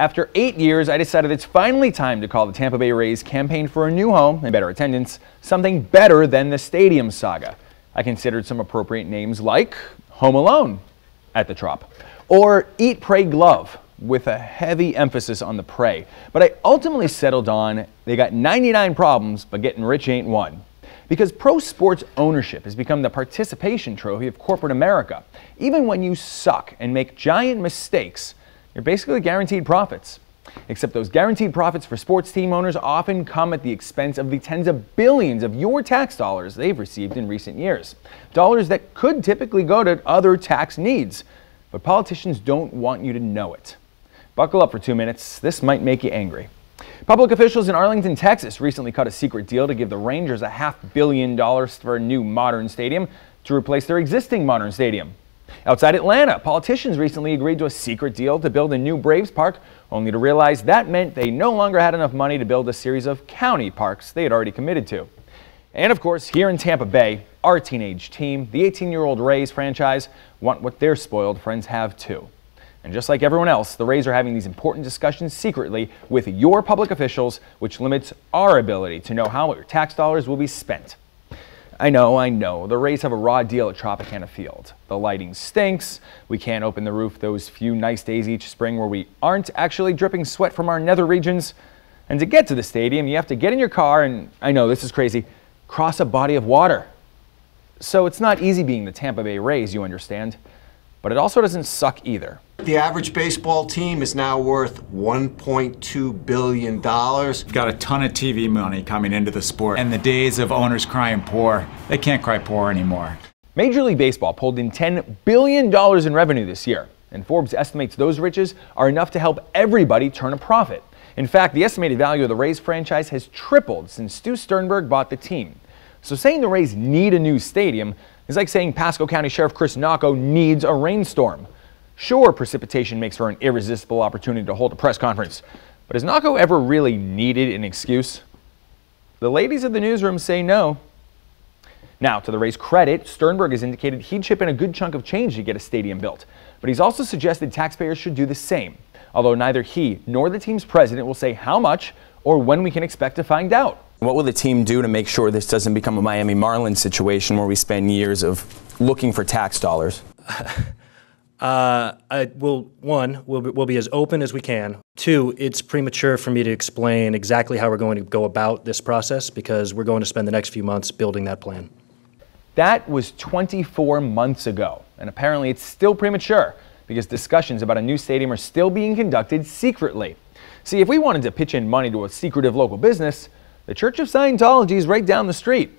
After 8 years, I decided it's finally time to call the Tampa Bay Rays campaign for a new home and better attendance something better than the stadium saga. I considered some appropriate names like Home Alone at the Trop or Eat, Pray, Glove with a heavy emphasis on the pray. But I ultimately settled on they got 99 problems, but getting rich ain't one. Because pro sports ownership has become the participation trophy of corporate America. Even when you suck and make giant mistakes, you're basically guaranteed profits. Except those guaranteed profits for sports team owners often come at the expense of the tens of billions of your tax dollars they've received in recent years. Dollars that could typically go to other tax needs. But politicians don't want you to know it. Buckle up for 2 minutes. This might make you angry. Public officials in Arlington, Texas recently cut a secret deal to give the Rangers a $500 million for a new modern stadium to replace their existing modern stadium. Outside Atlanta, politicians recently agreed to a secret deal to build a new Braves park, only to realize that meant they no longer had enough money to build a series of county parks they had already committed to. And of course, here in Tampa Bay, our teenage team, the 18-year-old Rays franchise, want what their spoiled friends have too. And just like everyone else, the Rays are having these important discussions secretly with your public officials, which limits our ability to know how your tax dollars will be spent. I know, the Rays have a raw deal at Tropicana Field. The lighting stinks, we can't open the roof those few nice days each spring where we aren't actually dripping sweat from our nether regions. And to get to the stadium, you have to get in your car and, I know this is crazy, cross a body of water. So it's not easy being the Tampa Bay Rays, you understand, but it also doesn't suck either. The average baseball team is now worth $1.2 billion. We've got a ton of TV money coming into the sport, and the days of owners crying poor, they can't cry poor anymore. Major League Baseball pulled in $10 billion in revenue this year, and Forbes estimates those riches are enough to help everybody turn a profit. In fact, the estimated value of the Rays franchise has tripled since Stu Sternberg bought the team. So saying the Rays need a new stadium is like saying Pasco County Sheriff Chris Nacco needs a rainstorm. Sure, precipitation makes for an irresistible opportunity to hold a press conference, but has Nacco ever really needed an excuse? The ladies of the newsroom say no. Now, to the Rays' credit, Sternberg has indicated he'd chip in a good chunk of change to get a stadium built, but he's also suggested taxpayers should do the same, although neither he nor the team's president will say how much or when we can expect to find out. What will the team do to make sure this doesn't become a Miami Marlins situation where we spend years of looking for tax dollars? We'll be as open as we can. 2, it's premature for me to explain exactly how we're going to go about this process because we're going to spend the next few months building that plan. That was 24 months ago, and apparently it's still premature because discussions about a new stadium are still being conducted secretly. See, if we wanted to pitch in money to a secretive local business, the Church of Scientology is right down the street.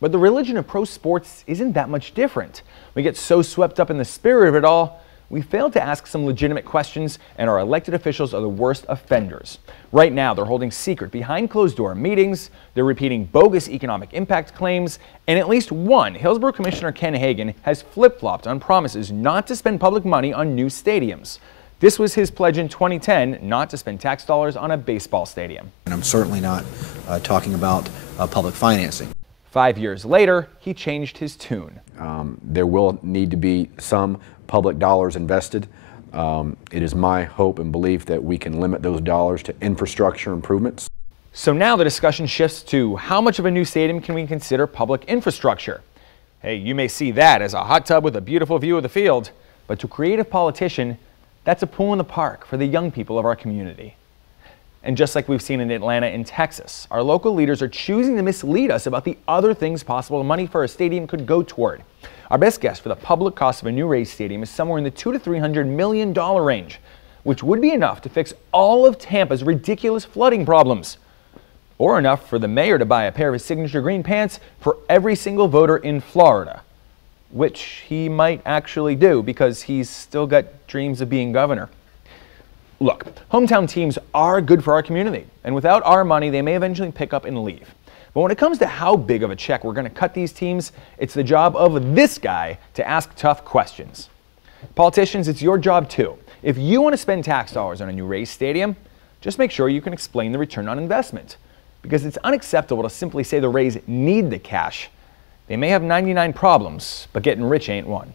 But the religion of pro sports isn't that much different. We get so swept up in the spirit of it all, we fail to ask some legitimate questions, and our elected officials are the worst offenders. Right now, they're holding secret behind closed-door meetings, they're repeating bogus economic impact claims, and at least one Hillsborough Commissioner Ken Hagan has flip-flopped on promises not to spend public money on new stadiums. This was his pledge in 2010, not to spend tax dollars on a baseball stadium. And I'm certainly not talking about public financing. 5 years later, he changed his tune. There will need to be some public dollars invested. It is my hope and belief that we can limit those dollars to infrastructure improvements. So now the discussion shifts to how much of a new stadium can we consider public infrastructure? Hey, you may see that as a hot tub with a beautiful view of the field, but to a creative politician, that's a pool in the park for the young people of our community. And just like we've seen in Atlanta and Texas, our local leaders are choosing to mislead us about the other things possible money for a stadium could go toward. Our best guess for the public cost of a new Rays stadium is somewhere in the $200 to $300 million range, which would be enough to fix all of Tampa's ridiculous flooding problems. Or enough for the mayor to buy a pair of his signature green pants for every single voter in Florida. Which he might actually do because he's still got dreams of being governor. Look, hometown teams are good for our community, and without our money, they may eventually pick up and leave. But when it comes to how big of a check we're going to cut these teams, it's the job of this guy to ask tough questions. Politicians, it's your job too. If you want to spend tax dollars on a new Rays stadium, just make sure you can explain the return on investment. Because it's unacceptable to simply say the Rays need the cash. They may have 99 problems, but getting rich ain't one.